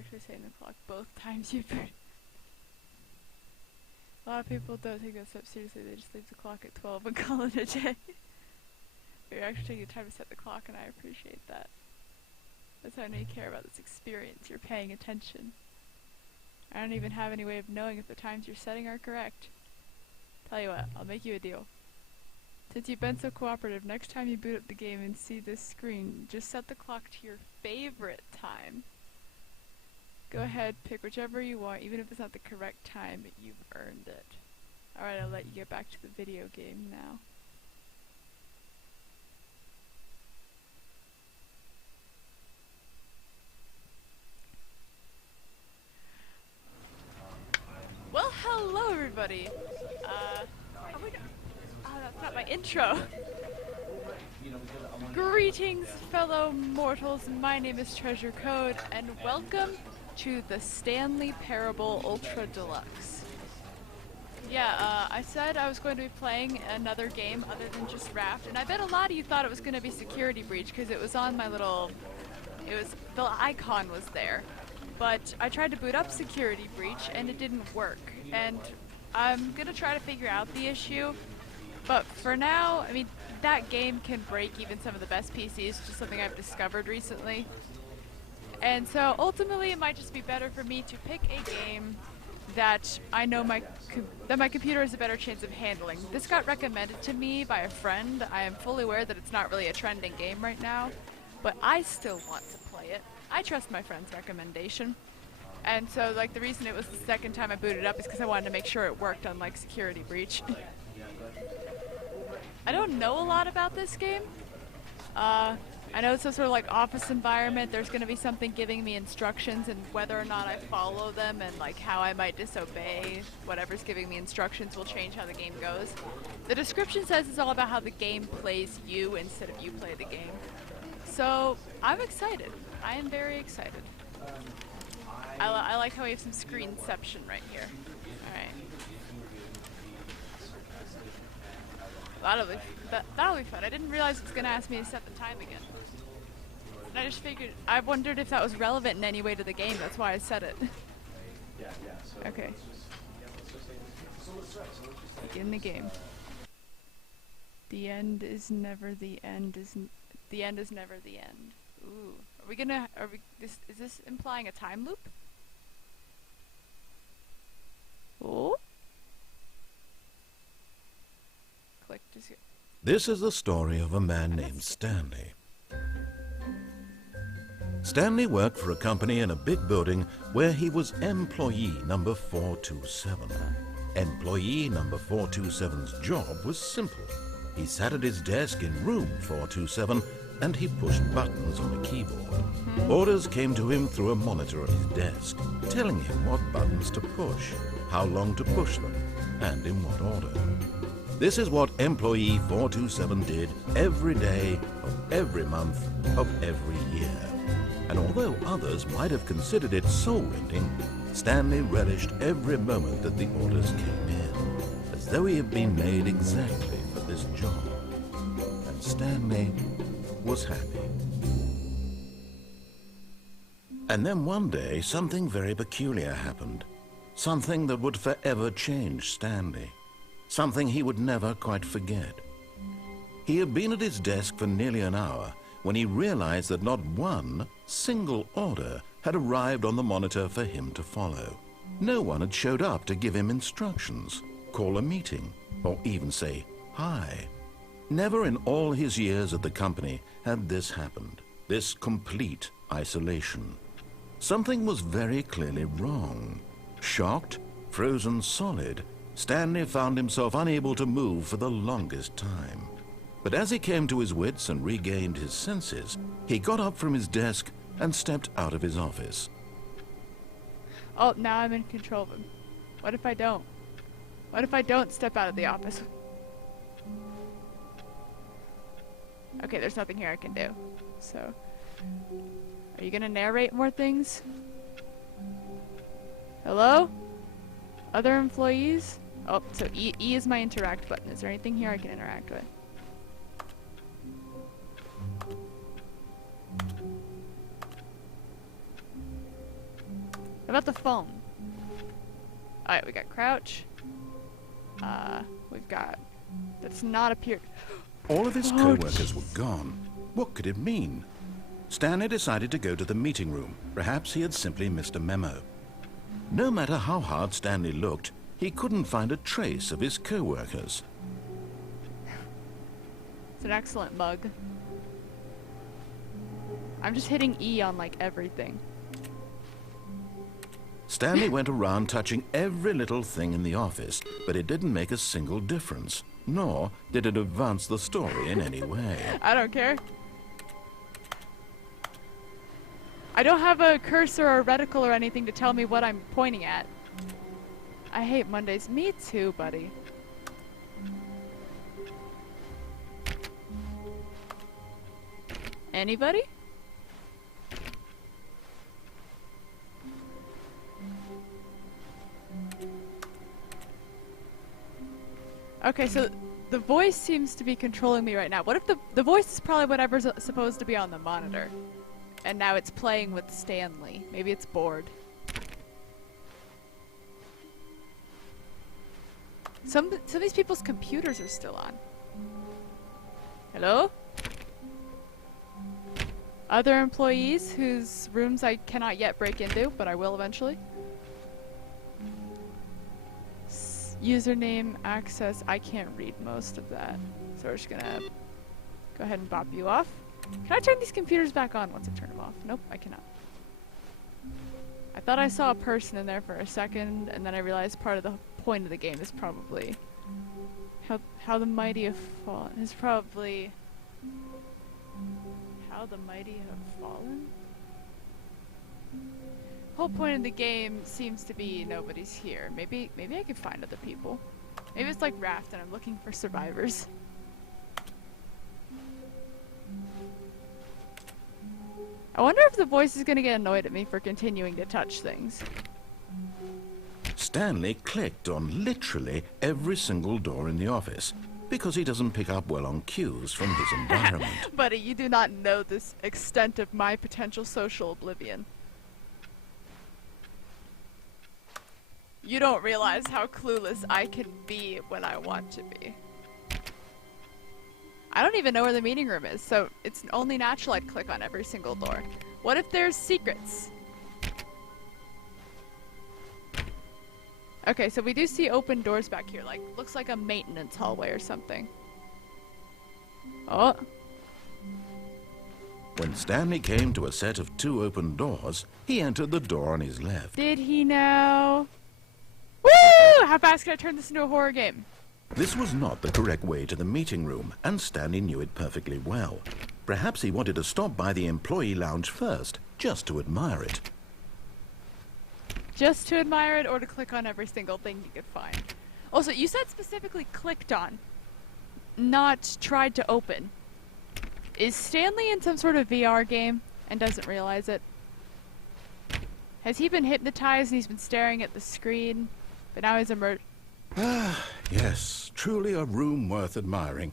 actually setting the clock both times you boot. A lot of people don't take that step seriously. They just leave the clock at 12 and call it a day. But you're actually taking the time to set the clock, and I appreciate that. That's how I know you care about this experience. You're paying attention. I don't even have any way of knowing if the times you're setting are correct. Tell you what, I'll make you a deal. Since you've been so cooperative, next time you boot up the game and see this screen, just set the clock to your favorite time. Go ahead, pick whichever you want, even if it's not the correct time, but you've earned it. Alright, I'll let you get back to the video game now. Well, hello everybody! Oh my god. Oh, that's not my intro! Greetings, fellow mortals. My name is Treasure Code, and welcome to the Stanley Parable Ultra Deluxe. Yeah, I said I was going to be playing another game other than just Raft, and I bet a lot of you thought it was going to be Security Breach because it was on my little... the icon was there. But I tried to boot up Security Breach and it didn't work. And I'm gonna try to figure out the issue. But for now, I mean, that game can break even some of the best PCs, just something I've discovered recently. And so ultimately it might just be better for me to pick a game that I know my computer has a better chance of handling. This got recommended to me by a friend. I am fully aware that it's not really a trending game right now, but I still want to play it. I trust my friend's recommendation. And so, like, the reason it was the second time I booted up is because I wanted to make sure it worked, unlike Security Breach. I don't know a lot about this game. I know it's a sort of like office environment. There's going to be something giving me instructions, and whether or not I follow them and like how I might disobey whatever's giving me instructions will change how the game goes. The description says it's all about how the game plays you instead of you play the game. So I'm excited. I am very excited. I like how we have some screenception right here. Alright. That'll be fun. I didn't realize it was going to ask me to set the time again. And I just figured, I wondered if that was relevant in any way to the game, that's why I set it. Okay. Begin the game. The end is never the end the end is never the end. Ooh. Is this implying a time loop? Oh? Click to see. This is the story of a man named Stanley. Stanley worked for a company in a big building where he was employee number 427. Employee number 427's job was simple. He sat at his desk in room 427 and he pushed buttons on a keyboard. Orders came to him through a monitor at his desk, telling him what buttons to push, how long to push them, and in what order. This is what employee 427 did every day of every month of every year. And although others might have considered it soul-rending, Stanley relished every moment that the orders came in, as though he had been made exactly for this job. And Stanley was happy. And then one day, something very peculiar happened. Something that would forever change Stanley. Something he would never quite forget. He had been at his desk for nearly an hour when he realized that not one single order had arrived on the monitor for him to follow. No one had showed up to give him instructions, call a meeting, or even say hi. Never in all his years at the company had this happened, this complete isolation. Something was very clearly wrong. Shocked, frozen solid, Stanley found himself unable to move for the longest time. But as he came to his wits and regained his senses, he got up from his desk and stepped out of his office. Oh, now I'm in control of him. What if I don't? What if I don't step out of the office? Okay, there's nothing here I can do. So, are you gonna narrate more things? Hello? Other employees? Oh, so E is my interact button. Is there anything here I can interact with? about the phone? Alright, we got crouch. We've got... That's not appeared. All of his co-workers were gone. What could it mean? Stanley decided to go to the meeting room. Perhaps he had simply missed a memo. No matter how hard Stanley looked, he couldn't find a trace of his co-workers. It's an excellent mug. I'm just hitting E on, like, everything. Stanley went around touching every little thing in the office, but it didn't make a single difference, nor did it advance the story in any way. I don't care. I don't have a cursor or a reticle or anything to tell me what I'm pointing at. I hate Mondays. Me too, buddy. Anybody? Okay, so the voice seems to be controlling me right now. What if the voice is probably whatever's supposed to be on the monitor? And now it's playing with Stanley. Maybe it's bored. Some of these people's computers are still on. Hello? Other employees whose rooms I cannot yet break into, but I will eventually. Username, access, I can't read most of that. So we're just gonna go ahead and bop you off. Can I turn these computers back on once I turn them off? Nope, I cannot. I thought I saw a person in there for a second, and then I realized part of the point of the game is probably how the mighty have fallen. Is probably how the mighty have fallen? Whole point of the game seems to be nobody's here. Maybe I could find other people. Maybe it's like Raft and I'm looking for survivors. I wonder if the voice is gonna get annoyed at me for continuing to touch things. Stanley clicked on literally every single door in the office because he doesn't pick up well on cues from his environment. Buddy, you do not know this extent of my potential social oblivion. You don't realize how clueless I can be when I want to be. I don't even know where the meeting room is, so it's only natural I'd click on every single door. What if there's secrets? Okay, so we do see open doors back here, like, looks like a maintenance hallway or something. Oh. When Stanley came to a set of 2 open doors, he entered the door on his left. Did he now? Woo! How fast can I turn this into a horror game? This was not the correct way to the meeting room, and Stanley knew it perfectly well. Perhaps he wanted to stop by the employee lounge first, just to admire it. Just to admire it, or to click on every single thing you could find. Also, you said specifically clicked on, not tried to open. Is Stanley in some sort of VR game and doesn't realize it? Has he been hypnotized and he's been staring at the screen, but now he's emerged? Ah, yes, truly a room worth admiring.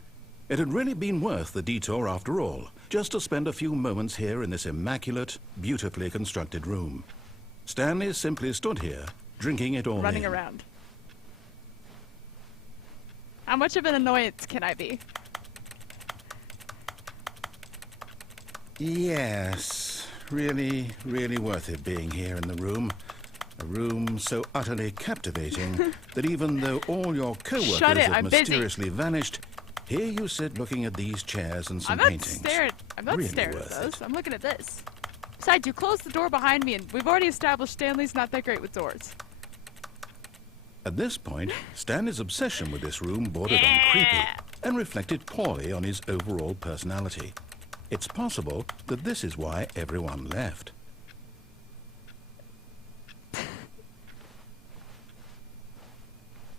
It had really been worth the detour after all, just to spend a few moments here in this immaculate, beautifully constructed room. Stanley simply stood here, drinking it all Running in. around. How much of an annoyance can I be? Yes, really, really worth it being here in the room. A room so utterly captivating that even though all your co-workers have mysteriously vanished, here you sit looking at these chairs and some paintings. I'm not Really staring at worth those. it. I'm looking at this. Besides, you closed the door behind me, and we've already established Stanley's not that great with doors. At this point, Stanley's obsession with this room bordered on creepy and reflected poorly on his overall personality. It's possible that this is why everyone left.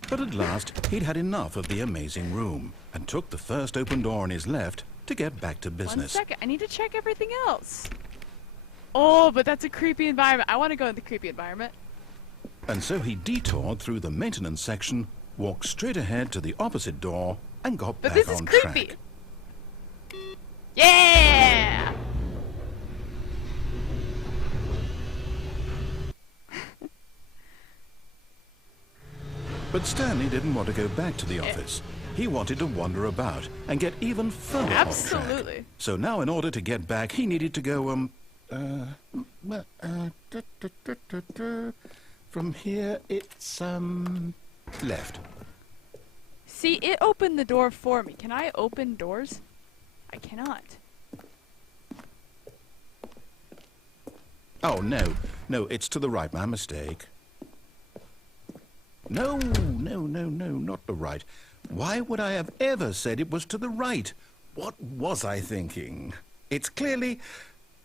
But at last, he'd had enough of the amazing room and took the first open door on his left to get back to business. 1 second, I need to check everything else. Oh, but that's a creepy environment. I want to go in the creepy environment. And so he detoured through the maintenance section, walked straight ahead to the opposite door, and got But back this is on creepy. track. Yeah! But Stanley didn't want to go back to the office. He wanted to wander about and get even further off track. Absolutely. So now, in order to get back, he needed to go, from here, it's, left. See, it opened the door for me. Can I open doors? I cannot. Oh, no. No, it's to the right. My mistake. No, not the right. Why would I have ever said it was to the right? What was I thinking? It's clearly...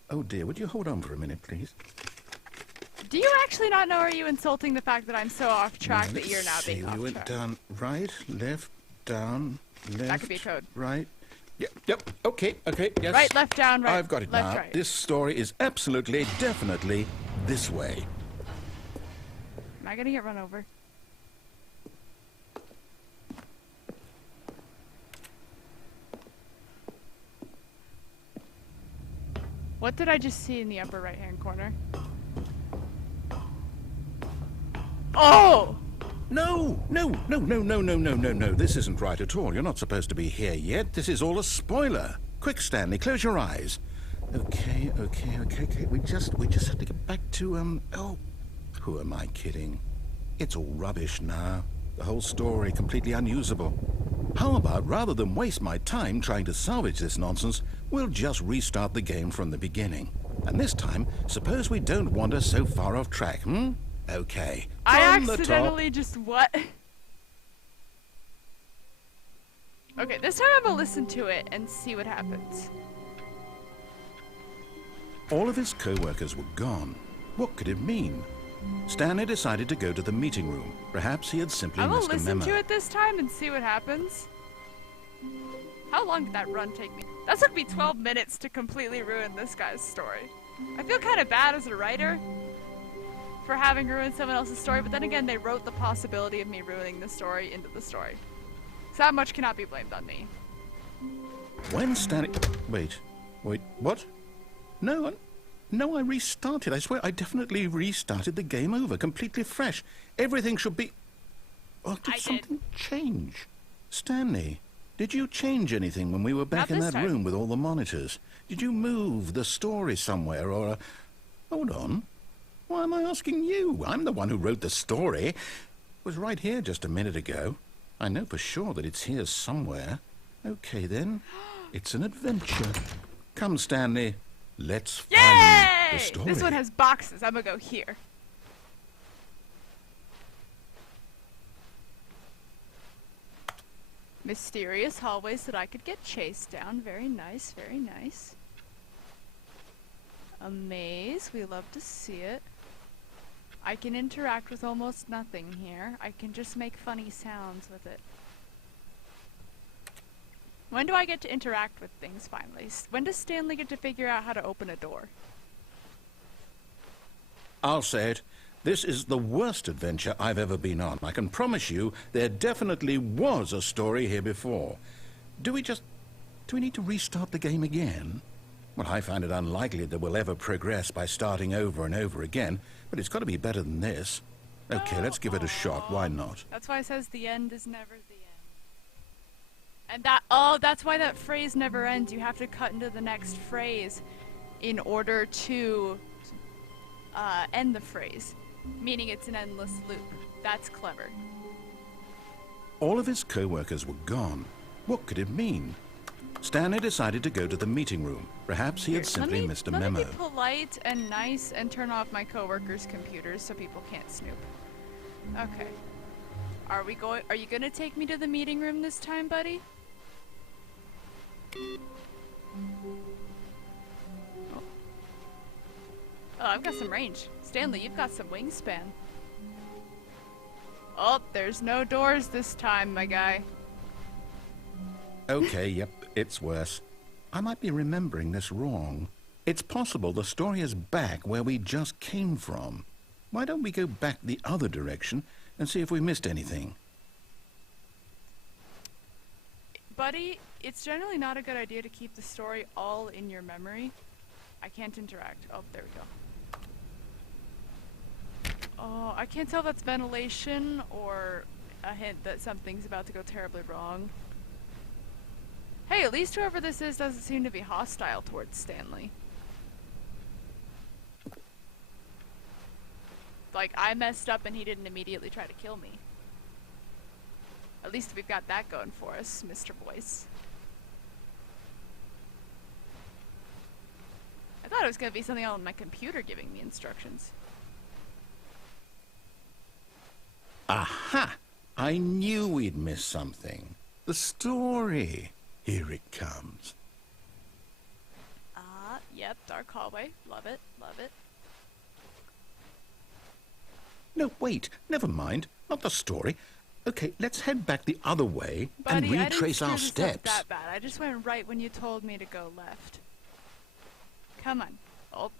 Oh, dear, would you hold on for a minute, please? Do you actually not know, or are you insulting the fact that I'm so off track that you're now being off We went track? down, right, left, down, left, That could be a code. right. Yep, okay, yes. Right, left, down, right. I've got it left, now. right. This story is absolutely, definitely this way. Am I gonna get run over? What did I just see in the upper right-hand corner? Oh! No. This isn't right at all. You're not supposed to be here yet. This is all a spoiler. Quick, Stanley, close your eyes. Okay. We just have to get back to, oh, who am I kidding? It's all rubbish now. The whole story completely unusable. How about, rather than waste my time trying to salvage this nonsense, we'll just restart the game from the beginning. And this time, suppose we don't wander so far off track, Okay. I From the top. accidentally just what? Okay, this time I'm gonna listen to it and see what happens. All of his co-workers were gone. What could it mean? Stanley decided to go to the meeting room. Perhaps he had simply I'm gonna missed a listen memo. to it this time and see what happens. How long did that run take me? That took me 12 minutes to completely ruin this guy's story. I feel kind of bad as a writer for having ruined someone else's story, but then again, they wrote the possibility of me ruining the story into the story. So that much cannot be blamed on me. When Stanley... Wait, what? No, I restarted. I swear, I definitely restarted the game over, completely fresh. Everything should be... Oh, did something change? Stanley, did you change anything when we were back in that room with all the monitors? Did you move the story somewhere, or... Hold on. Why am I asking you? I'm the one who wrote the story. It was right here just a minute ago. I know for sure that it's here somewhere. Okay, then. It's an adventure. Come, Stanley. Let's find the story. This one has boxes. I'm gonna go here. Mysterious hallways that I could get chased down. Very nice, very nice. A maze. We love to see it. I can interact with almost nothing here. I can just make funny sounds with it. When do I get to interact with things finally? When does Stanley get to figure out how to open a door? I'll say it. This is the worst adventure I've ever been on. I can promise you there definitely was a story here before. Do we need to restart the game again? Well, I find it unlikely that we'll ever progress by starting over and over again, but it's got to be better than this. Okay, let's give it a shot. Why not? That's why it says the end is never the end. And that's why that phrase never ends. You have to cut into the next phrase in order to end the phrase, meaning it's an endless loop. That's clever. All of his co-workers were gone. What could it mean? Stanley decided to go to the meeting room. Perhaps he had simply missed a memo. Let me be polite and nice and turn off my coworkers' computers so people can't snoop. Okay. Are you gonna take me to the meeting room this time, buddy? Oh, I've got some range. Stanley, you've got some wingspan. Oh, there's no doors this time, my guy. Okay, yep, it's worse. I might be remembering this wrong. It's possible the story is back where we just came from. Why don't we go back the other direction and see if we missed anything? Buddy, it's generally not a good idea to keep the story all in your memory. I can't interact. Oh, there we go. Oh, I can't tell if that's ventilation or a hint that something's about to go terribly wrong. Hey, at least whoever this is doesn't seem to be hostile towards Stanley. Like, I messed up and he didn't immediately try to kill me. At least we've got that going for us, Mr. Voice. I thought it was going to be something on my computer giving me instructions. Aha! I knew we'd miss something. The story. Here it comes. Yep, dark hallway. Love it, love it. No, wait. Never mind. Not the story. Okay, let's head back the other way and retrace our steps. That bad. I just went right when you told me to go left. Come on. Oh.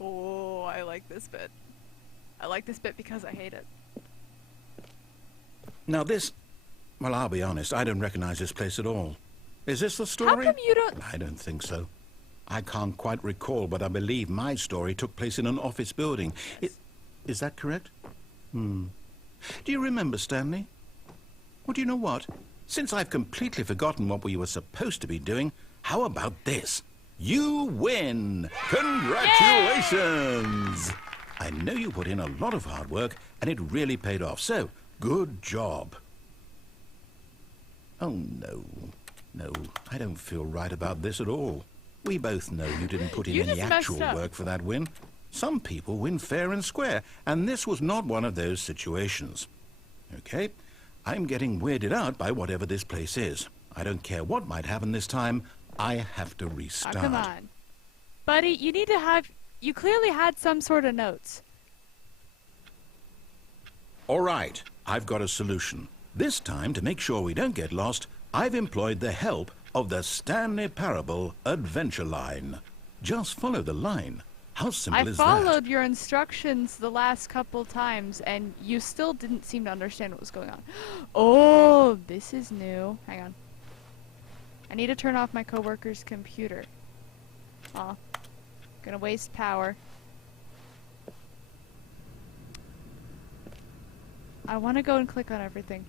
Oh, I like this bit. I like this bit because I hate it. Now this... Well, I'll be honest, I don't recognize this place at all. Is this the story? How come you don't... I don't think so. I can't quite recall, but I believe my story took place in an office building. Is that correct? Do you remember, Stanley? Well, do you know what? Since I've completely forgotten what we were supposed to be doing, how about this? You win! Congratulations! Yay! I know you put in a lot of hard work, and it really paid off, so good job. Oh, no. No, I don't feel right about this at all. We both know you didn't put in any actual work for that win. Some people win fair and square, and this was not one of those situations. Okay, I'm getting weirded out by whatever this place is. I don't care what might happen this time. I have to restart. Oh, come on. Buddy, you need to have... You clearly had some sort of notes. All right, I've got a solution. This time, to make sure we don't get lost, I've employed the help of the Stanley Parable Adventure Line. Just follow the line. How simple is that? I followed your instructions the last couple times, and you still didn't seem to understand what was going on. Oh, this is new. Hang on. I need to turn off my coworker's computer. Aw. Gonna waste power. I want to go and click on everything.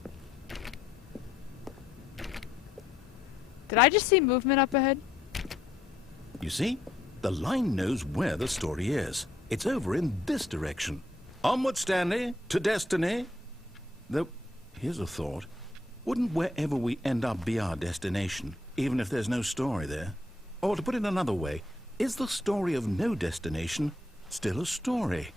Did I just see movement up ahead? You see? The line knows where the story is. It's over in this direction. Onward, Stanley, to destiny. Though, here's a thought. Wouldn't wherever we end up be our destination, even if there's no story there? Or to put it another way, is the story of no destination still a story?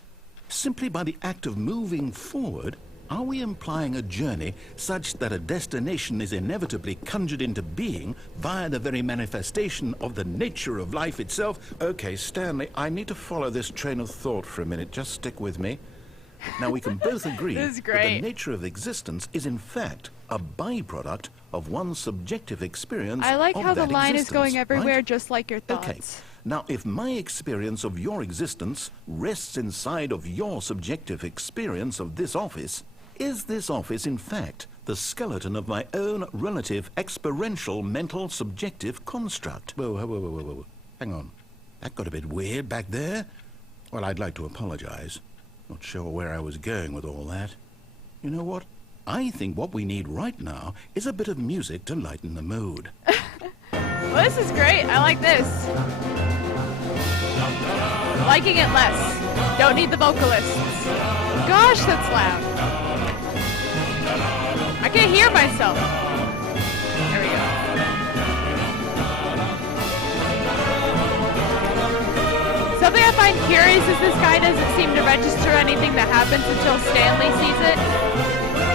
Simply by the act of moving forward, are we implying a journey such that a destination is inevitably conjured into being via the very manifestation of the nature of life itself? Okay, Stanley, I need to follow this train of thought for a minute. Just stick with me. Now, we can both agree that the nature of existence is, in fact, a byproduct of one's subjective experience of that existence. I like how the line is going everywhere, right? just like your thoughts. Okay. Now, if my experience of your existence rests inside of your subjective experience of this office, is this office, in fact, the skeleton of my own relative experiential mental subjective construct? Whoa, whoa, whoa, whoa, whoa. Hang on. That got a bit weird back there. Well, I'd like to apologize. Not sure where I was going with all that. You know what? I think what we need right now is a bit of music to lighten the mood. Well, this is great. I like this. Liking it less. Don't need the vocalists. Gosh, that's loud. I can't hear myself. There we go. Something I find curious is this guy doesn't seem to register anything that happens until Stanley sees it.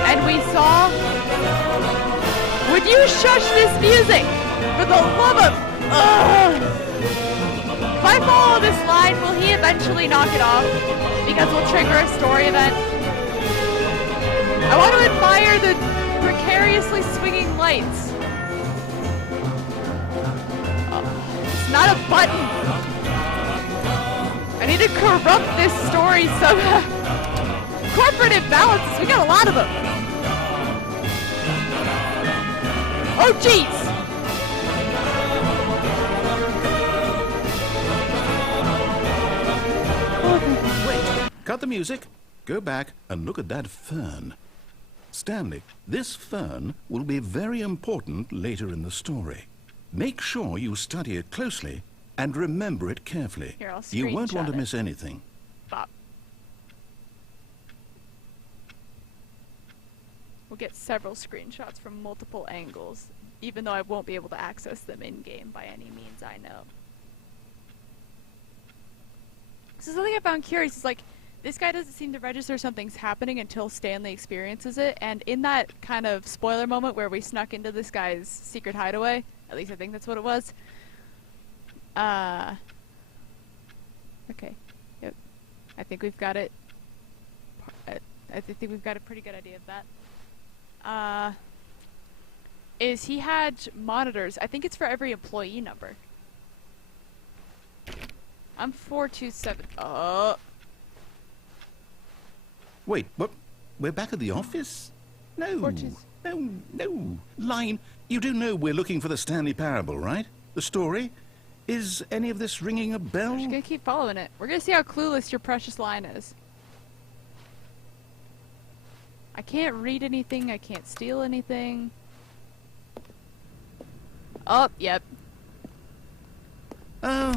And we saw... Would you shush this music? For the love of... Ugh! If I follow this line, will he eventually knock it off? Because we'll trigger a story event. I want to admire the precariously swinging lights. It's not a button. I need to corrupt this story somehow. Corporate imbalances, we got a lot of them. Oh, jeez. Wait, cut the music. go back and look at that fern. Stanley, this fern will be very important later in the story. Make sure you study it closely and remember it carefully. Here, I'll You won't want to screenshot it. miss anything. Bop. We'll get several screenshots from multiple angles, even though I won't be able to access them in-game by any means I know. So something I found curious is, like, this guy doesn't seem to register something's happening until Stanley experiences it, and in that kind of spoiler moment where we snuck into this guy's secret hideaway, at least I think that's what it was, okay, yep, I think we've got it, I think we've got a pretty good idea of that, is he had monitors, I think it's for every employee number. I'm 427, Wait, what? We're back at the office? No, no. Line, you do know we're looking for the Stanley Parable, right? The story? Is any of this ringing a bell? I'm just gonna keep following it. We're gonna see how clueless your precious line is. I can't read anything, I can't steal anything. Oh, yep. Oh,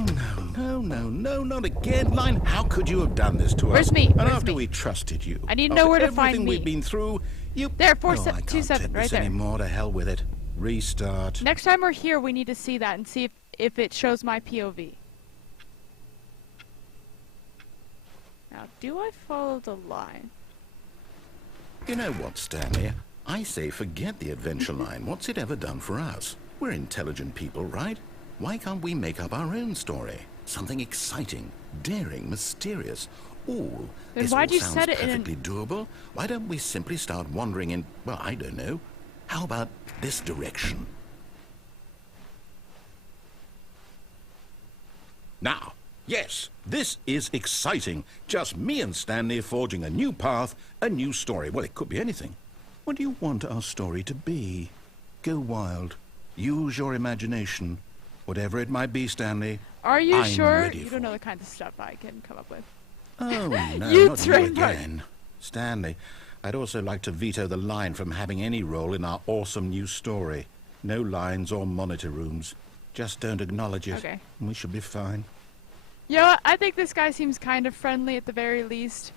no, not again. Line, how could you have done this to us? Where's me? And Where's after me? we trusted you. I need to know where to find everything me. we've been through, you... There, I can't 427, take right this there. anymore, to hell with it. Restart. Next time we're here, we need to see that and see if it shows my POV. Now, do I follow the line? You know what, Stanley? I say forget the adventure line. What's it ever done for us? We're intelligent people, right? Why can't we make up our own story? Something exciting, daring, mysterious. Ooh, Then this why'd all you sounds set it in perfectly doable. Why don't we simply start wandering in, well, I don't know. How about this direction? Now, yes, this is exciting. Just me and Stanley forging a new path, a new story. Well, it could be anything. What do you want our story to be? Go wild. Use your imagination. Whatever it might be, Stanley. Are you I'm sure? ready You for don't know it. the kind of stuff I can come up with. Oh, no, You not you trademark. again. Stanley, I'd also like to veto the line from having any role in our awesome new story. No lines or monitor rooms. Just don't acknowledge it. Okay. And we should be fine. You know what? I think this guy seems kind of friendly at the very least.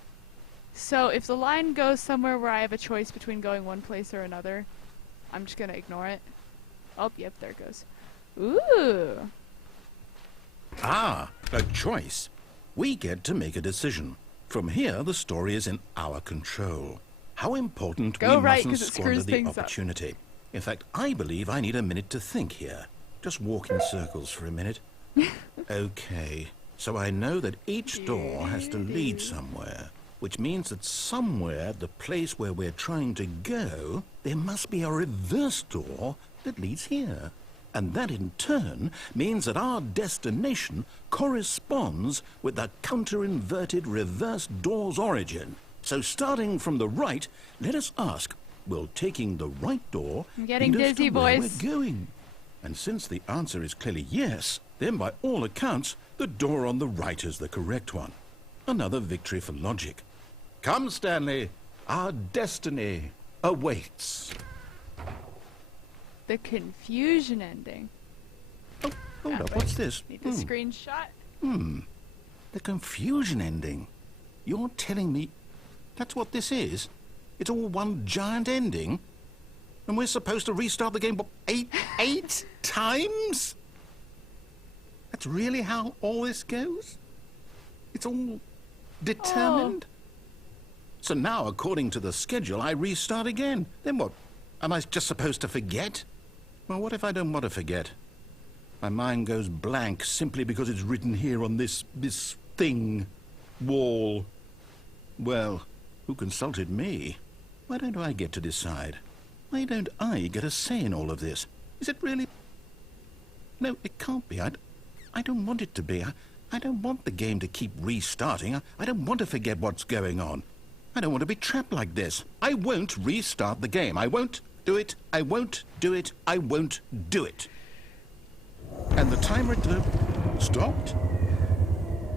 So if the line goes somewhere where I have a choice between going one place or another, I'm just gonna ignore it. Oh, yep, there it goes. Ooh. Ah, a choice. We get to make a decision. From here, the story is in our control. How important Go we right, mustn't 'cause it squander screws the things up. opportunity. In fact, I believe I need a minute to think here. Just walk in circles for a minute. Okay, so I know that each door has to lead somewhere, which means that somewhere, the place where we're trying to go, there must be a reverse door that leads here. And that in turn means that our destination corresponds with the counter-inverted reverse door's origin. So starting from the right, let us ask, will taking the right door I'm getting lead us dizzy, to where boys. we're going? And since the answer is clearly yes, then by all accounts, the door on the right is the correct one. Another victory for logic. Come, Stanley, our destiny awaits. The confusion ending. Oh, hold Ah, up, wait. what's this? Need the screenshot. The confusion ending. You're telling me that's what this is? It's all one giant ending? And we're supposed to restart the game, what, eight times? That's really how all this goes? It's all determined? So now, according to the schedule, I restart again. Then what? Am I just supposed to forget? Well, what if I don't want to forget? My mind goes blank simply because it's written here on this thing, wall. Well, who consulted me? Why don't I get to decide? Why don't I get a say in all of this? Is it really... No, it can't be. I don't want it to be. I don't want the game to keep restarting. I don't want to forget what's going on. I don't want to be trapped like this. I won't restart the game. I won't do it. I won't do it. I won't do it. And the timer stopped?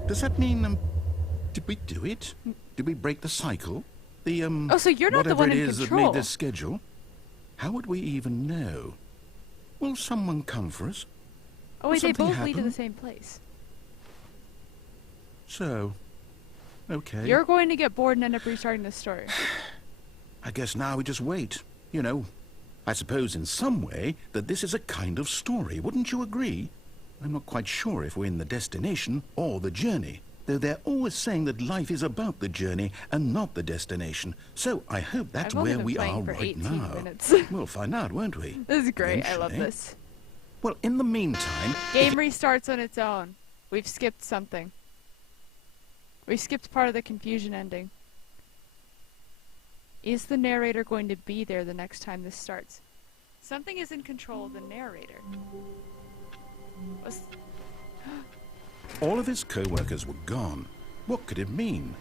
Does that mean Did we do it? Did we break the cycle? The, Oh, so you're not the whatever one it in is that control. made this schedule? How would we even know? Will someone come for us? Oh wait, they something both lead to the happen? same place. So, okay. You're going to get bored and end up restarting the story. I guess now we just wait. You know, I suppose in some way that this is a kind of story, wouldn't you agree? I'm not quite sure if we're in the destination or the journey, though they're always saying that life is about the journey and not the destination. So I hope that's I've only where been we playing are for right 18 now. minutes. We'll find out, won't we? This is great. I love Eventually. this. Well, in the meantime... Game restarts on its own. We've skipped something. We skipped part of the confusion ending. Is the narrator going to be there the next time this starts? Something is in control of the narrator. All of his co-workers were gone. What could it mean?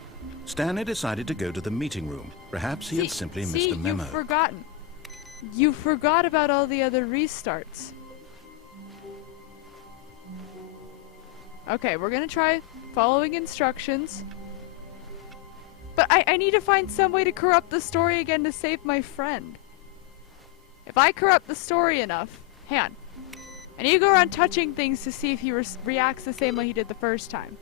Stanley decided to go to the meeting room. Perhaps he had simply missed a memo. You've forgotten. You forgot about all the other restarts. Okay, we're gonna try following instructions. But I need to find some way to corrupt the story again to save my friend. If I corrupt the story enough... Hang on. I need to go around touching things to see if he reacts the same way he did the first time.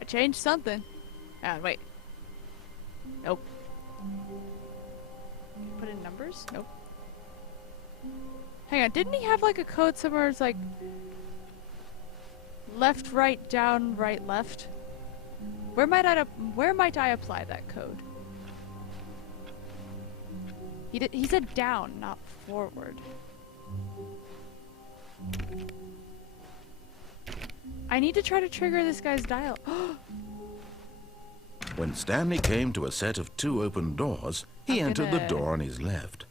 I changed something. Hang on, wait. Nope. Put in numbers? Nope. Hang on, didn't he have like a code somewhere it's like left, right, down, right, left? Where might I apply that code? He said down, not forward. I need to try to trigger this guy's dial. When Stanley came to a set of 2 open doors, he entered the door on his left.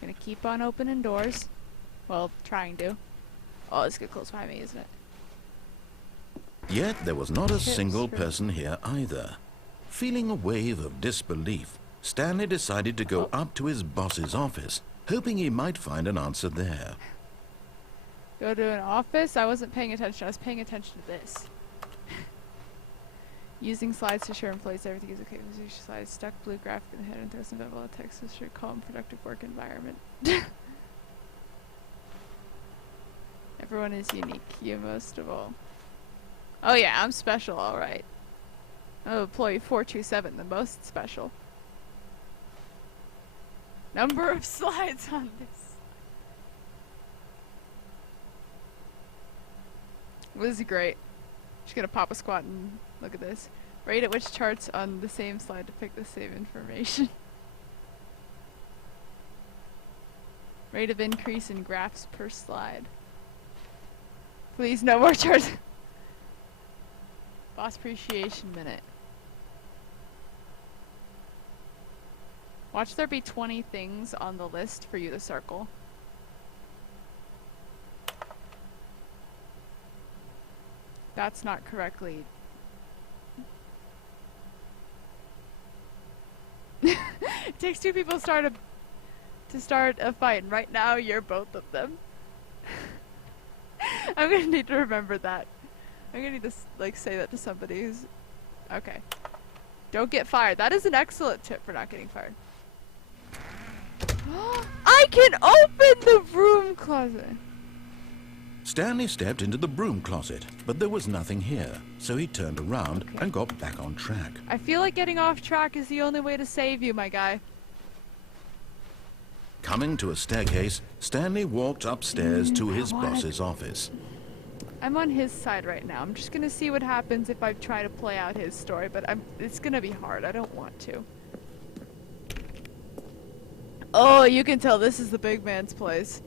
Gonna keep on opening doors. Well, trying to. Oh, it's get close behind me, isn't it? Yet there was not a Tips single for- person here either. Feeling a wave of disbelief, Stanley decided to go up to his boss's office, hoping he might find an answer there. Go to an office? I wasn't paying attention. I was paying attention to this. Using slides to assure employees everything is okay. Using slides stuck blue graphic in the head and throw some double text to assure calm, productive work environment. Everyone is unique. You most of all. Oh yeah, I'm special, alright. I'm employee 427, the most special. Number of slides on this. This is great. Just gonna pop a squat and look at this. Rate at which charts on the same slide depict the same information. Rate of increase in graphs per slide. Please, no more charts. Boss appreciation minute. Watch there be 20 things on the list for you to circle. That's not correctly. It takes 2 people to start a fight, and right now you're both of them. I'm gonna need to remember that. I'm gonna need to like say that to somebody who's okay. Don't get fired. That is an excellent tip for not getting fired. I can open the broom closet. Stanley stepped into the broom closet, but there was nothing here, so he turned around and got back on track. I feel like getting off track is the only way to save you, my guy. Coming to a staircase, Stanley walked upstairs to his boss's office. I'm on his side right now. I'm just gonna see what happens if I try to play out his story, but it's gonna be hard. I don't want to. Oh, you can tell this is the big man's place.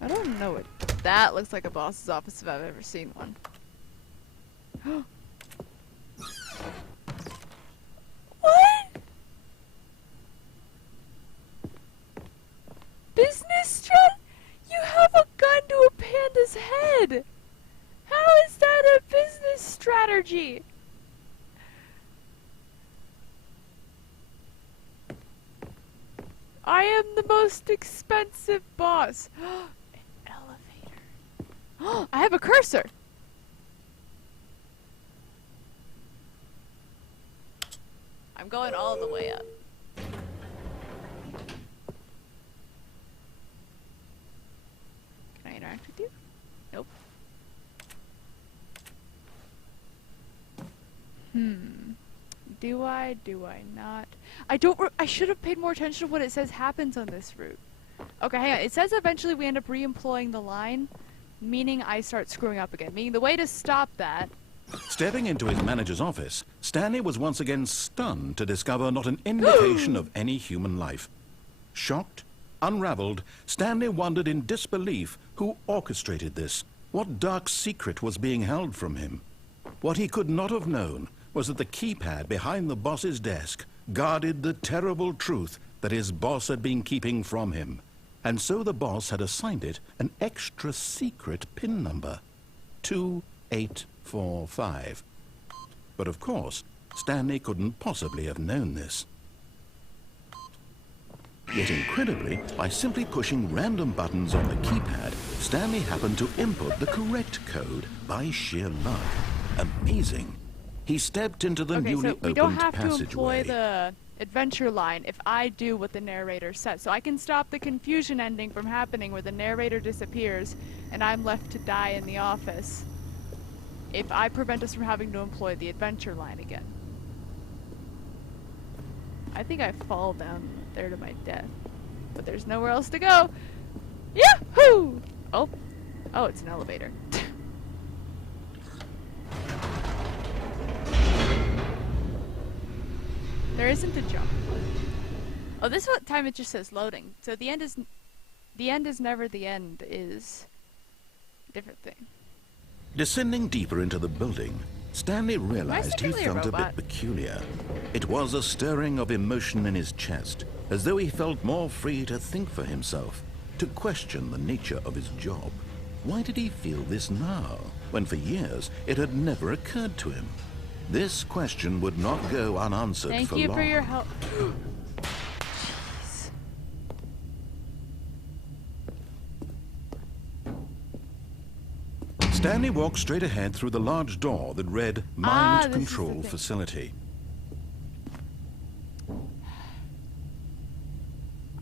I don't know what that looks like a boss's office if I've ever seen one. What? Business You have a gun to a panda's head! How is that a business strategy? I am the most expensive boss. An elevator. I have a cursor. I'm going all the way up. Can I interact with you? Nope. Do I not? I should have paid more attention to what it says happens on this route. Okay, hang on. It says eventually we end up re-employing the line, meaning I start screwing up again. Meaning the way to stop that... Stepping into his manager's office, Stanley was once again stunned to discover not an indication of any human life. Shocked, unraveled, Stanley wondered in disbelief who orchestrated this. What dark secret was being held from him? What he could not have known was that the keypad behind the boss's desk guarded the terrible truth that his boss had been keeping from him. And so the boss had assigned it an extra secret PIN number, 2845. But of course, Stanley couldn't possibly have known this. Yet incredibly, by simply pushing random buttons on the keypad, Stanley happened to input the correct code by sheer luck. Amazing. He stepped into the newly opened passageway. We don't have to employ the adventure line if I do what the narrator says. So I can stop the confusion ending from happening where the narrator disappears and I'm left to die in the office if I prevent us from having to employ the adventure line again. I think I fall down there to my death, but there's nowhere else to go. Yahoo! Oh, it's an elevator. There isn't a jump. Oh, this time it just says loading. So the end is never the end is a different thing. Descending deeper into the building, Stanley realized he felt a bit peculiar. It was a stirring of emotion in his chest, as though he felt more free to think for himself, to question the nature of his job. Why did he feel this now, when for years it had never occurred to him? This question would not go unanswered for long. Thank you for your help. Stanley walked straight ahead through the large door that read Mind Control Facility.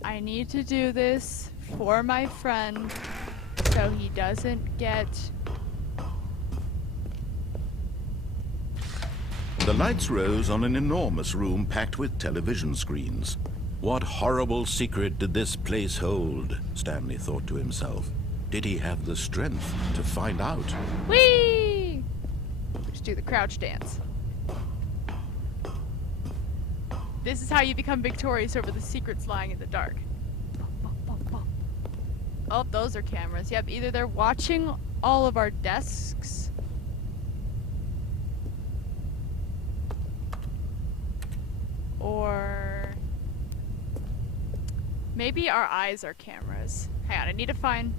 I need to do this for my friend so he doesn't get... The lights rose on an enormous room packed with television screens. What horrible secret did this place hold? Stanley thought to himself. Did he have the strength to find out? Whee! Just do the crouch dance. This is how you become victorious over the secrets lying in the dark. Oh, those are cameras. Yep, either they're watching all of our desks. Or maybe our eyes are cameras. Hang on, I need to find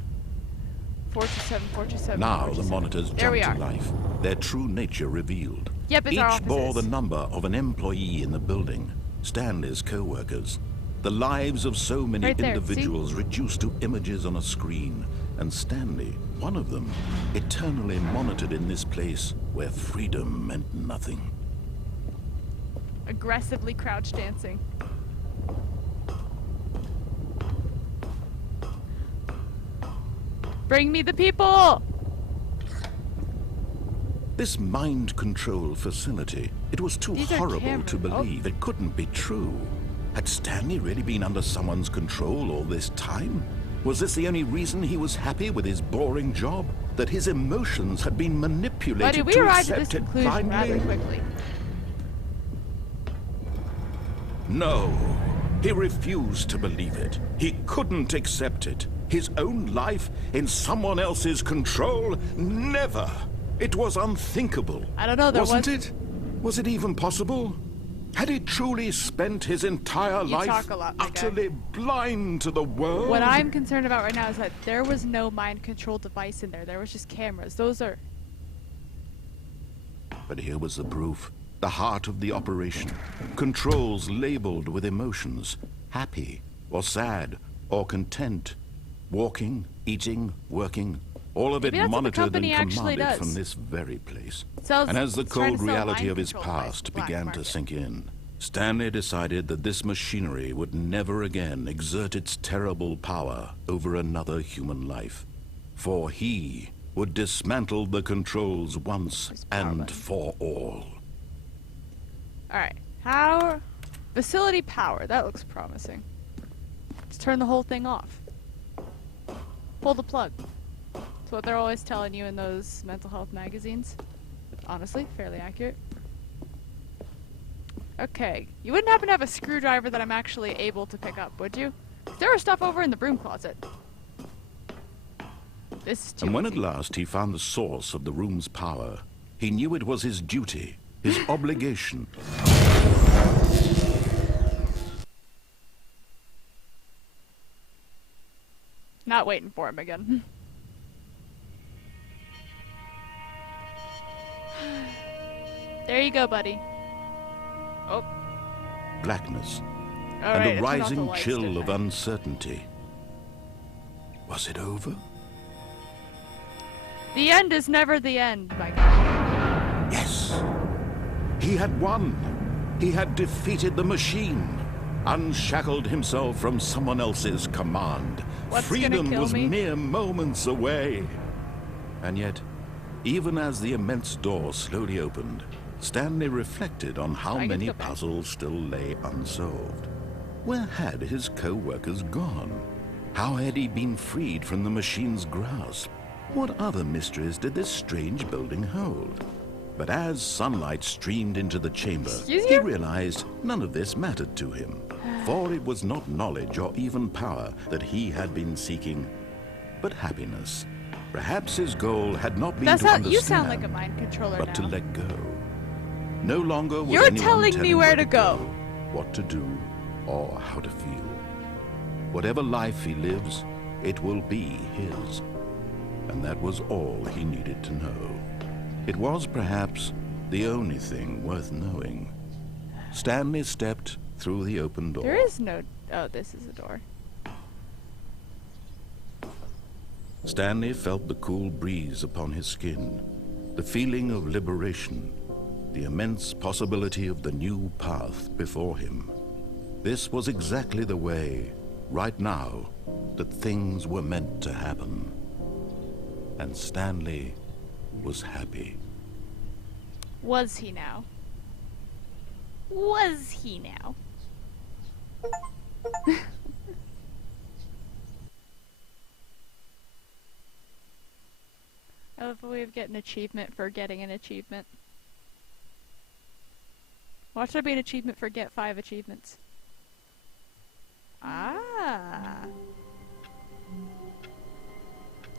427, 427. Now 427. the monitors jumped to life, their true nature revealed. Yep, it's our Each bore offices. the number of an employee in the building, Stanley's co-workers. The lives of so many individuals reduced to images on a screen, and Stanley, one of them, eternally monitored in this place where freedom meant nothing. Aggressively crouch dancing. Bring me the people! This mind control facility, it was too horrible to believe. It couldn't be true. Had Stanley really been under someone's control all this time? Was this the only reason he was happy with his boring job? That his emotions had been manipulated to accept it blindly? Rather quickly. No, he refused to believe it. He couldn't accept it. His own life in someone else's control? Never! It was unthinkable. I don't know, Wasn't it? Was it even possible? Had he truly spent his entire life talk a lot, my guy. utterly blind to the world? What I'm concerned about right now is that there was no mind control device in there. There was just cameras. Those are... But here was the proof. The heart of the operation. Controls labeled with emotions. Happy, or sad, or content. Walking, eating, working. All of it Maybe that's what the monitored and company actually commanded does. from this very place. Sells- And as the it's trying to cold sell reality mind of his control device past to black began to market. sink in, Stanley decided that this machinery would never again exert its terrible power over another human life. For he would dismantle the controls once Where's power and button? for all. Alright. How... Facility power. That looks promising. Let's turn the whole thing off. Pull the plug. That's what they're always telling you in those mental health magazines. Honestly, fairly accurate. Okay. You wouldn't happen to have a screwdriver that I'm actually able to pick up, would you? There was stuff over in the broom closet. This is too And when at easy. last he found the source of the room's power, he knew it was his duty, his obligation. Not waiting for him again. There you go, buddy. Oh. Blackness, Alright, and a rising chill of un. uncertainty. Was it over? The end is never the end, my God. Yes. He had won. He had defeated the machine. Unshackled himself from someone else's command. What's gonna Freedom kill was me? mere moments away. And yet, even as the immense door slowly opened, Stanley reflected on how I get to many go back. puzzles still lay unsolved. Where had his co-workers gone? How had he been freed from the machine's grasp? What other mysteries did this strange building hold? But as sunlight streamed into the chamber, Excuse he you? realized none of this mattered to him. For it was not knowledge or even power that he had been seeking, but happiness. Perhaps his goal had not been That's to how understand, you sound like a mind controller but now. to let go. No longer was You're anyone telling me where to go. what to do, or how to feel. Whatever life he lives, it will be his. And that was all he needed to know. It was perhaps the only thing worth knowing. Stanley stepped through the open door. There is no... Oh, this is a door. Stanley felt the cool breeze upon his skin, the feeling of liberation, the immense possibility of the new path before him. This was exactly the way, right now, that things were meant to happen. And Stanley was happy. Was he now? Was he now? I love the way of getting an achievement for getting an achievement. Why should there be an achievement for get 5 achievements? Ah.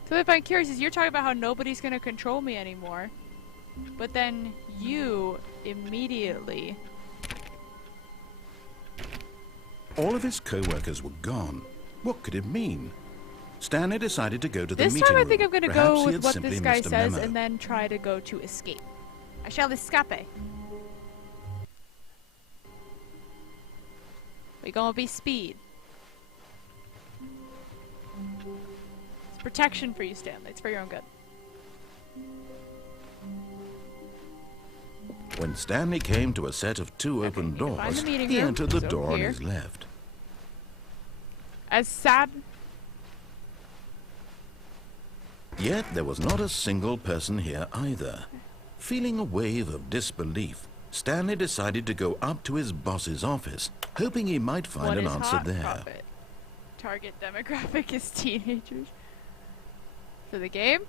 So if I'm curious, is you're talking about how nobody's gonna control me anymore, but then you immediately... All of his co-workers were gone. What could it mean? Stanley decided to go to the This meeting time I room. think I'm gonna Perhaps go he with had what simply this guy missed a says memo. and then try to go to escape. I shall escape. We gonna be speed. It's protection for you, Stanley. It's for your own good. When Stanley came to a set of 2 Okay, open need to find doors, the meeting he room, entered the so door on here. his left. As sad... Yet there was not a single person here either. Feeling a wave of disbelief, Stanley decided to go up to his boss's office, hoping he might find What an is answer hot there. profit? Target demographic is teenagers. For the game?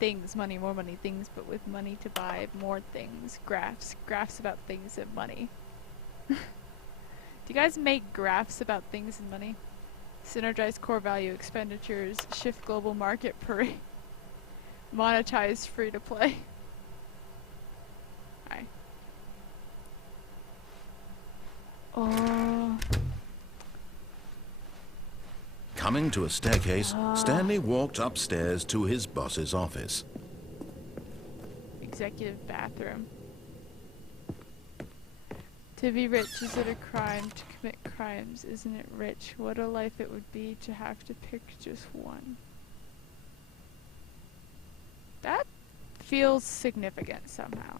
Things, money, more money, things, but with money to buy more things. Graphs. Graphs about things and money. Do you guys make graphs about things and money? Synergize core value expenditures. Shift global market parade. Monetize free to play. Alright. Oh. Coming to a staircase, Stanley walked upstairs to his boss's office. Executive bathroom. To be rich, is it a crime? To commit crimes, isn't it rich? What a life it would be to have to pick just one. That feels significant somehow.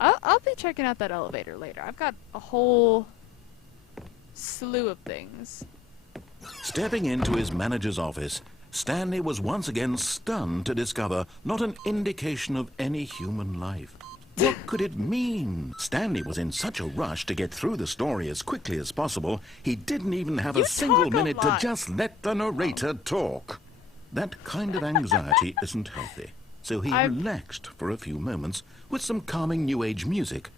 I'll be checking out that elevator later. I've got a whole slew of things. Stepping into his manager's office, Stanley was once again stunned to discover not an indication of any human life. What could it mean? Stanley was in such a rush to get through the story as quickly as possible, he didn't even have a single minute to just let the narrator talk. That kind of anxiety isn't healthy, so he relaxed for a few moments with some calming New Age music.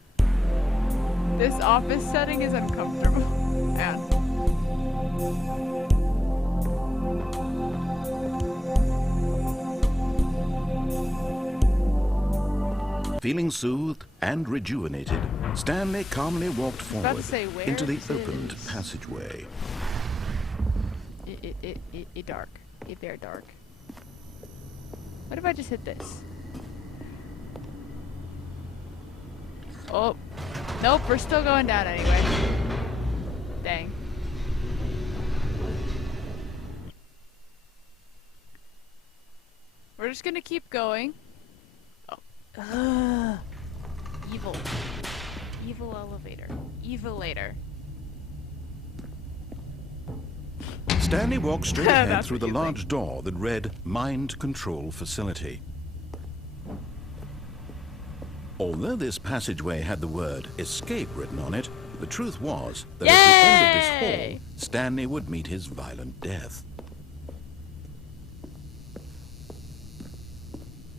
This office setting is uncomfortable. And feeling soothed and rejuvenated, Stanley calmly walked forward into the opened passageway. It dark. It very dark. What if I just hit this? Oh. Nope, we're still going down anyway. Dang. We're just gonna keep going. Oh. Evil. Evil elevator. Evil-lator. Stanley walked straight ahead through the large door that read Mind Control Facility. Although this passageway had the word escape written on it, the truth was that at the end of this hall, Stanley would meet his violent death.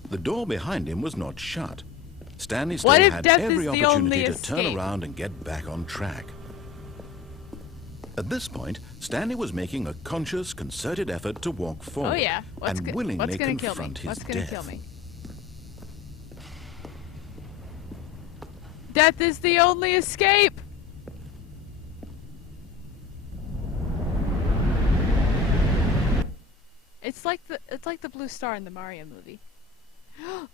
The door behind him was not shut. Stanley still had every opportunity to turn around and get back on track. At this point, Stanley was making a conscious, concerted effort to walk forward and willingly confront his death. What's gonna kill me? Death is the only escape! It's like the blue star in the Mario movie.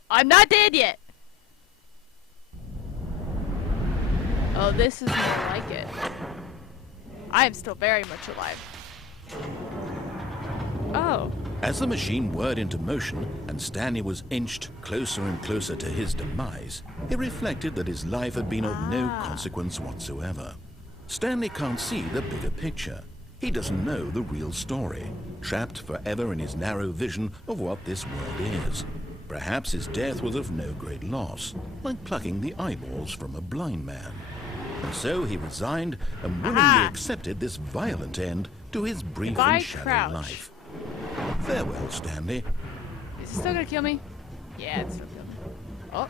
I'm not dead yet! Oh, this is more like it. I am still very much alive. Oh. As the machine whirred into motion and Stanley was inched closer and closer to his demise, he reflected that his life had been of no consequence whatsoever. Stanley can't see the bigger picture. He doesn't know the real story, trapped forever in his narrow vision of what this world is. Perhaps his death was of no great loss, like plucking the eyeballs from a blind man. And so he resigned and willingly accepted this violent end to his brief and shallow life. Farewell, Stanley. Is it still gonna kill me? Yeah, it's still killing me. Oh.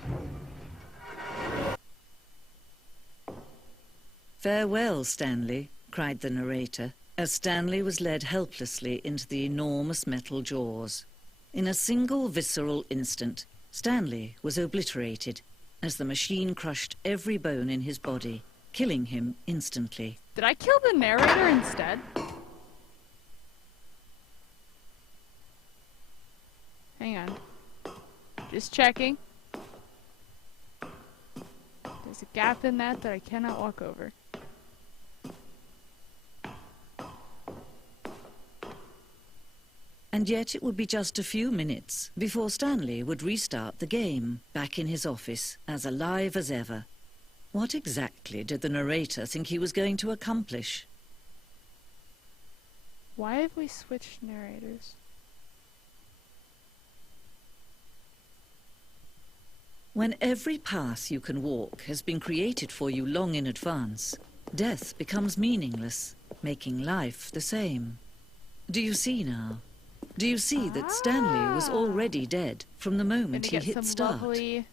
Farewell, Stanley, cried the narrator, as Stanley was led helplessly into the enormous metal jaws. In a single visceral instant, Stanley was obliterated as the machine crushed every bone in his body, killing him instantly. Did I kill the narrator instead? Hang on. Just checking. There's a gap in that I cannot walk over. And yet it would be just a few minutes before Stanley would restart the game, back in his office, as alive as ever. What exactly did the narrator think he was going to accomplish? Why have we switched narrators? When every path you can walk has been created for you long in advance, death becomes meaningless, making life the same. Do you see now? Do you see that Stanley was already dead from the moment he hit start? Lovely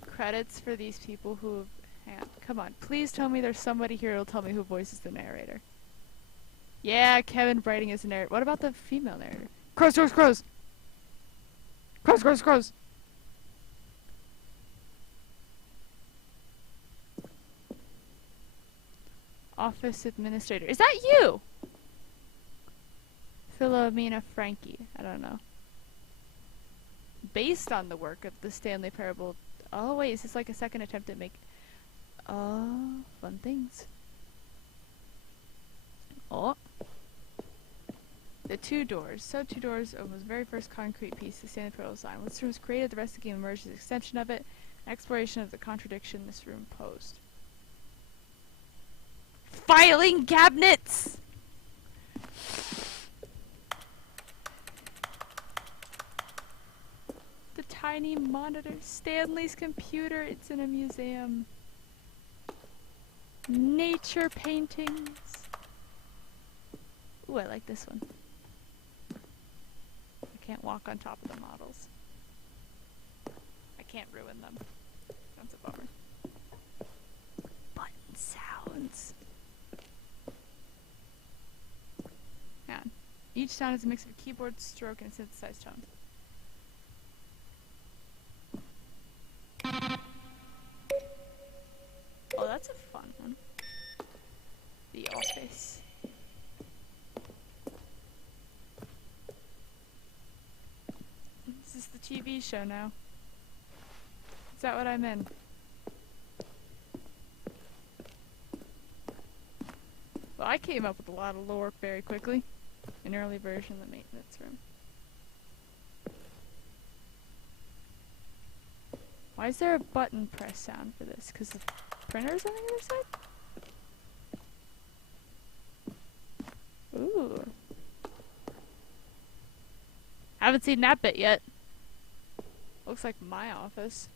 credits for these people who have... Come on, please tell me there's somebody here who'll tell me who voices the narrator. Yeah, Kevin Brighting is the narrator. What about the female narrator? Crows, crows, crows! Crows, crows, crows! Office administrator. Is that you? Philomena Frankie. I don't know. Based on the work of the Stanley Parable. Oh wait, is this like a second attempt at make... Oh, fun things. Oh. The two doors. So two doors was the very first concrete piece the Stanley Parable design. When this room was created, the rest of the game emerged as an extension of it. An exploration of the contradiction this room posed. Filing cabinets! The tiny monitor. Stanley's computer. It's in a museum. Nature paintings. Ooh, I like this one. I can't walk on top of the models. I can't ruin them. That's a bummer. Button sounds. Yeah. Each sound is a mix of a keyboard stroke and a synthesized tone. Oh, that's a fun one. The Office. This is the TV show now. Is that what I'm in? Well, I came up with a lot of lore very quickly. An early version of the maintenance room. Why is there a button press sound for this? Because the printer's on the other side? Ooh. Haven't seen that bit yet. Looks like my office.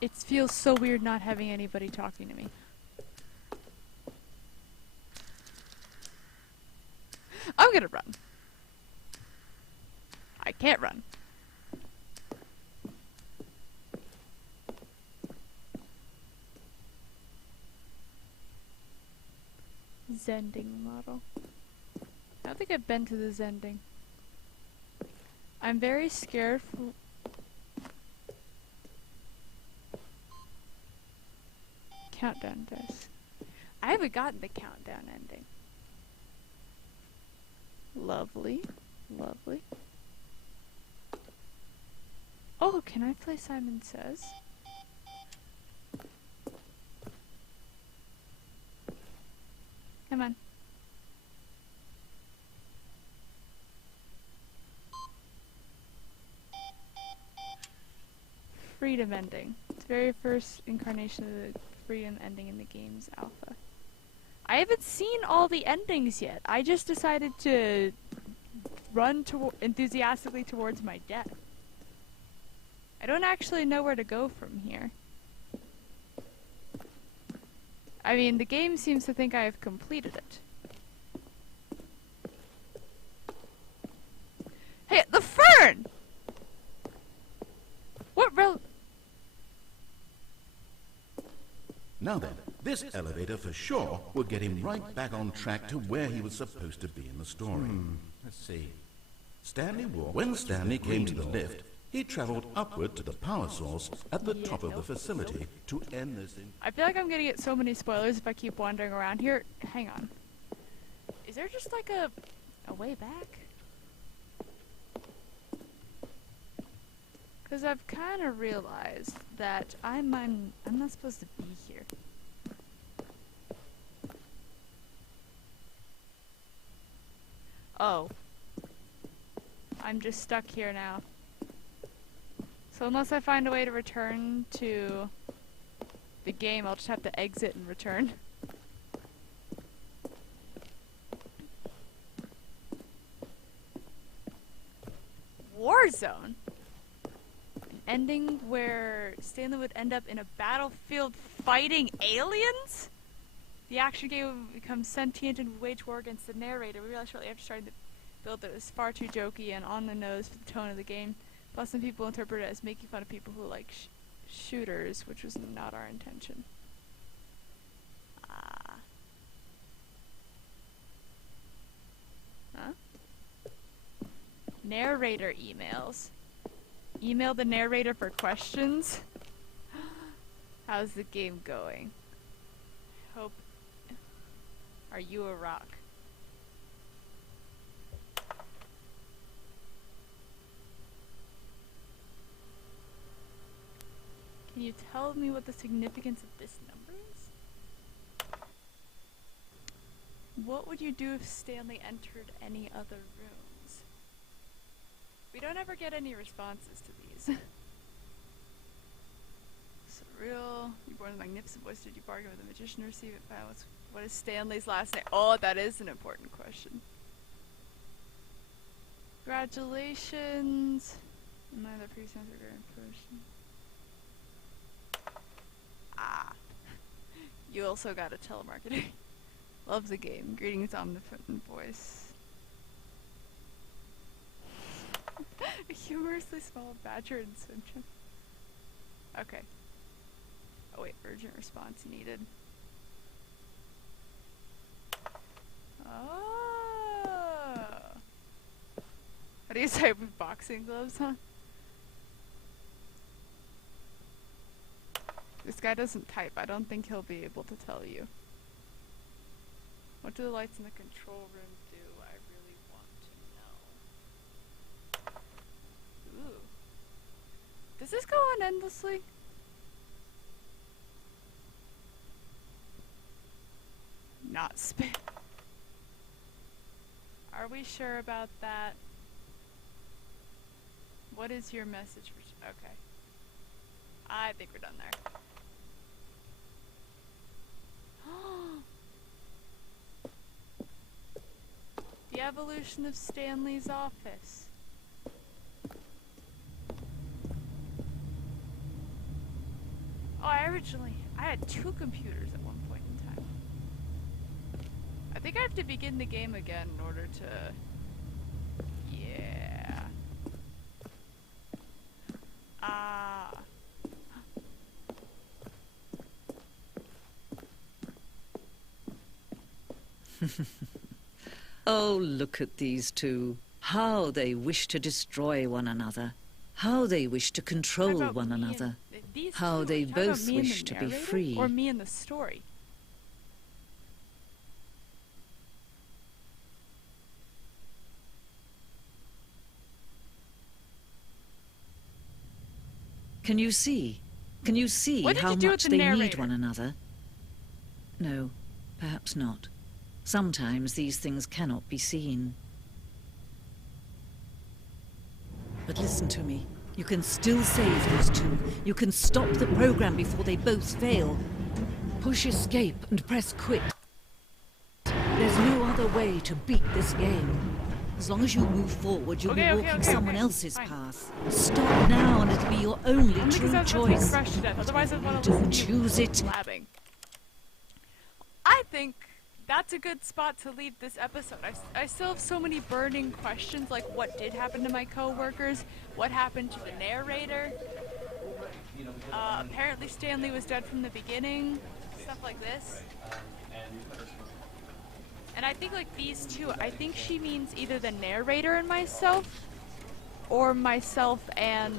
It feels so weird not having anybody talking to me. I'm gonna run. I can't run. Zending model. I don't think I've been to the Zending. I'm very scared for... Countdown desk. I haven't gotten the countdown ending. Lovely. Lovely. Oh, can I play Simon Says? Come on. Freedom ending. It's the very first incarnation of the freedom ending in the game's alpha. I haven't seen all the endings yet. I just decided to run enthusiastically towards my death. I don't actually know where to go from here. I mean, the game seems to think I have completed it. Hey, the fern! What rel- Now then, this elevator for sure will get him right back on track to where he was supposed to be in the story. Let's see. When Stanley came to the lift, he traveled upward to the power source at the top of the facility to end this in... I feel like I'm gonna get so many spoilers if I keep wandering around here. Hang on. Is there just like a way back? Because I've kind of realized that I'm not supposed to be here. Oh. I'm just stuck here now. So unless I find a way to return to the game, I'll just have to exit and return. Warzone? An ending where Stanley would end up in a battlefield fighting aliens? The action game would become sentient and would wage war against the narrator. We realized shortly after starting to build that it was far too jokey and on the nose for the tone of the game. Plus, some people interpret it as making fun of people who like shooters, which was not our intention. Huh? narrator emails. Email the narrator for questions. How's the game going? Hope. Are you a rock? Can you tell me what the significance of this number is? What would you do if Stanley entered any other rooms? We don't ever get any responses to these. Surreal. You born the magnificent voice. Did you bargain with the magician to receive it? What is Stanley's last name? Oh, that is an important question. Congratulations. Neither previous answer or in person. Ah. You also got a telemarketer. Love the game. Greetings, omnipotent voice. A humorously small badger and swim. Okay. Oh wait, urgent response needed. Oh. How do you say with boxing gloves, huh? This guy doesn't type. I don't think he'll be able to tell you. What do the lights in the control room do? I really want to know. Ooh. Does this go on endlessly? Not spin. Are we sure about that? What is your message for... Okay. I think we're done there. The evolution of Stanley's office. Oh, I had 2 computers at one point in time. I think I have to begin the game again in order to... Yeah. Ah. Oh, look at these two. How they wish to destroy one another. How they wish to control one another. How they both wish to be free. Or me in the story. Can you see? Can you see how much they need one another? No, perhaps not. Sometimes these things cannot be seen. But listen to me. You can still save these two. You can stop the program before they both fail. Push escape and press quit. There's no other way to beat this game. As long as you move forward, you'll be walking someone else's path. Stop now and it'll be your only true choice. Otherwise, Don't choose it. Blabbing. I think that's a good spot to leave this episode. I still have so many burning questions, like what did happen to my co-workers? What happened to the narrator? Apparently Stanley was dead from the beginning. Stuff like this. And I think like these two, I think she means either the narrator and myself, or myself and,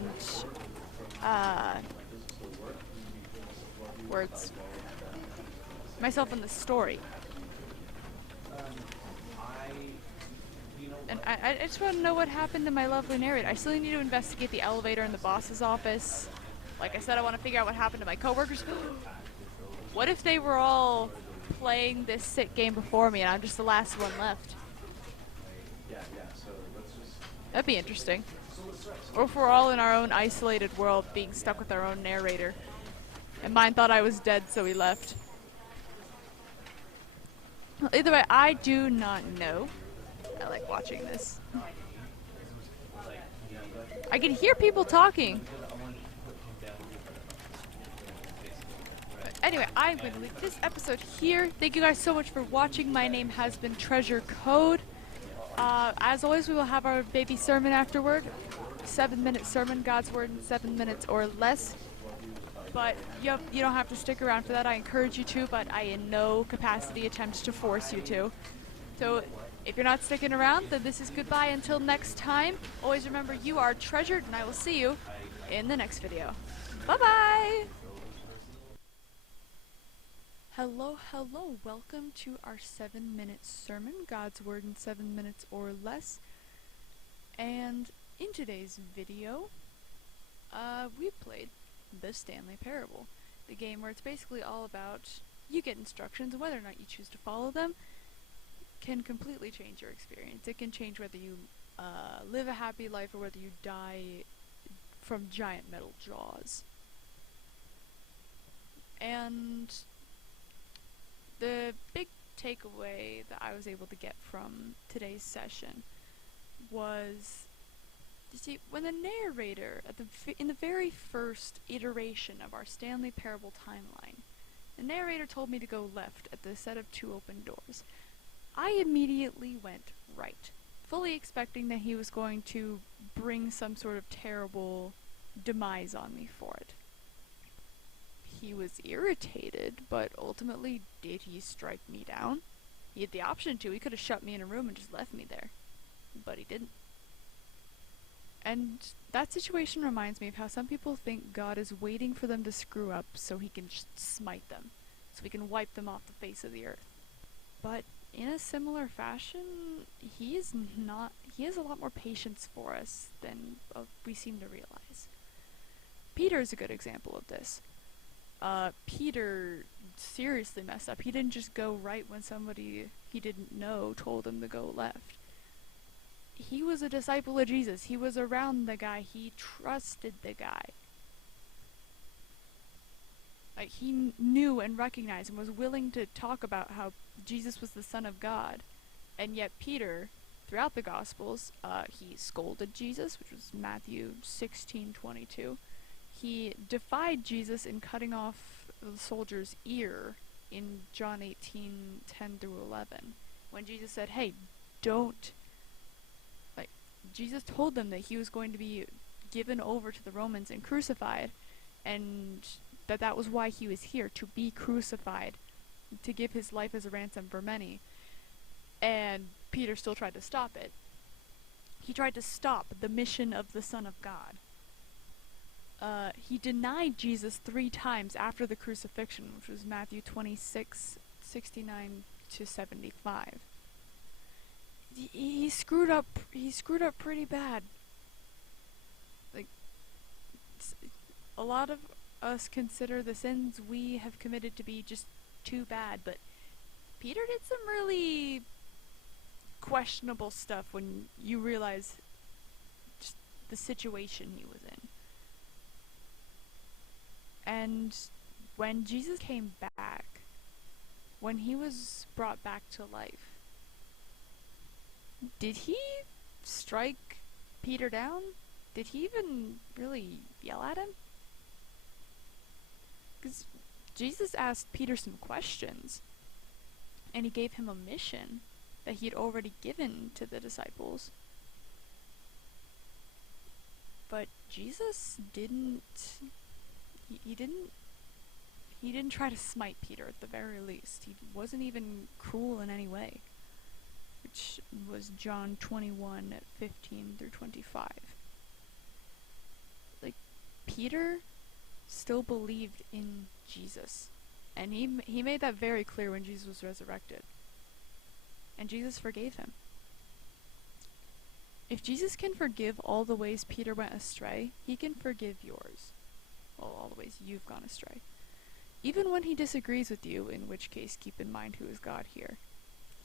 words. Myself and the story. And I just want to know what happened to my lovely narrator. I still need to investigate the elevator in the boss's office. Like I said, I want to figure out what happened to my coworkers. What if they were all playing this sick game before me and I'm just the last one left? That'd be interesting. Or if we're all in our own isolated world being stuck with our own narrator. And mine thought I was dead, so he left. Either way, I do not know. I like watching this. I can hear people talking. But anyway, I'm going to leave this episode here. Thank you guys so much for watching. My name has been Treasure Code. As always, we will have our baby sermon afterward. 7-minute sermon, God's Word in 7 minutes or less. But you don't have to stick around for that. I encourage you to, but I in no capacity attempt to force you to. So If you're not sticking around, then this is goodbye until next time. Always remember, you are treasured, and I will see you in the next video. Bye-bye! Hello, hello. Welcome to our 7-minute sermon, God's Word in 7 minutes or less. And in today's video, we played the Stanley Parable, the game where it's basically all about you get instructions, and whether or not you choose to follow them can completely change your experience. It can change whether you live a happy life or whether you die from giant metal jaws. And the big takeaway that I was able to get from today's session was, you see, when the narrator, in the very first iteration of our Stanley Parable timeline, the narrator told me to go left at the set of 2 open doors. I immediately went right, fully expecting that he was going to bring some sort of terrible demise on me for it. He was irritated, but ultimately, did he strike me down? He had the option to. He could have shut me in a room and just left me there. But he didn't. And that situation reminds me of how some people think God is waiting for them to screw up so he can just smite them, so he can wipe them off the face of the earth. But in a similar fashion, he has a lot more patience for us than we seem to realize. Peter is a good example of this. Peter seriously messed up. He didn't just go right when somebody he didn't know told him to go left. He was a disciple of Jesus. He was around the guy. He trusted the guy. Like, he knew and recognized and was willing to talk about how Jesus was the Son of God. And yet Peter, throughout the Gospels, he scolded Jesus, which was Matthew 16:22. He defied Jesus in cutting off the soldier's ear in John 18:10-11. When Jesus said, hey, don't... Like, Jesus told them that he was going to be given over to the Romans and crucified, and that was why he was here, to be crucified, to give his life as a ransom for many. And Peter still tried to stop it. He tried to stop the mission of the Son of God. He denied Jesus 3 times after the crucifixion, which was Matthew 26:69-75. He screwed up pretty bad. Like, a lot of us consider the sins we have committed to be just too bad, but Peter did some really questionable stuff when you realize just the situation he was in. And when Jesus came back, when he was brought back to life, did he strike Peter down? Did he even really yell at him? Because Jesus asked Peter some questions, and he gave him a mission that he had already given to the disciples. But Jesus didn't try to smite Peter, at the very least. He wasn't even cruel in any way, which was John 21:15-25. Like, Peter still believed in Jesus, and he made that very clear when Jesus was resurrected, and Jesus forgave him. If Jesus can forgive all the ways Peter went astray, he can forgive yours. Well, all the ways you've gone astray. Even when he disagrees with you, in which case keep in mind who is God here.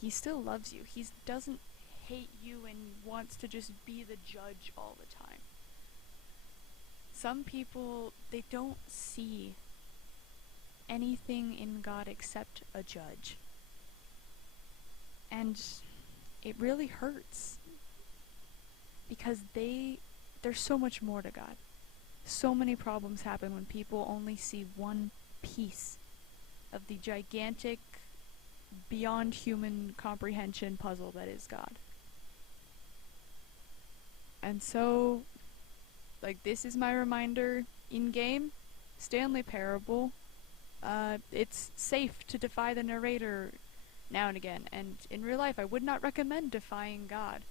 He still loves you. He doesn't hate you and wants to just be the judge all the time. Some people, they don't see anything in God except a judge. And it really hurts, because there's so much more to God. So many problems happen when people only see one piece of the gigantic, beyond human comprehension puzzle that is God. And so, like, this is my reminder in-game, Stanley Parable. It's safe to defy the narrator now and again, and in real life I would not recommend defying God.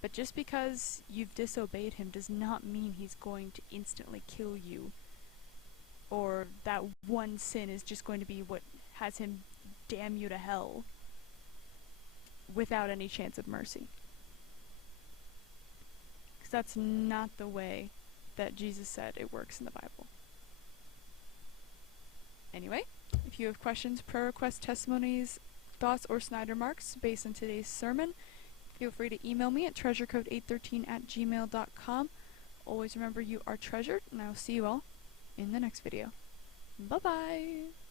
But just because you've disobeyed him does not mean he's going to instantly kill you, or that one sin is just going to be what has him damn you to hell without any chance of mercy. Because that's not the way that Jesus said it works in the Bible. Anyway, if you have questions, prayer requests, testimonies, thoughts, or snide remarks based on today's sermon, feel free to email me at treasurecode813@gmail.com. Always remember you are treasured, and I will see you all in the next video. Bye-bye!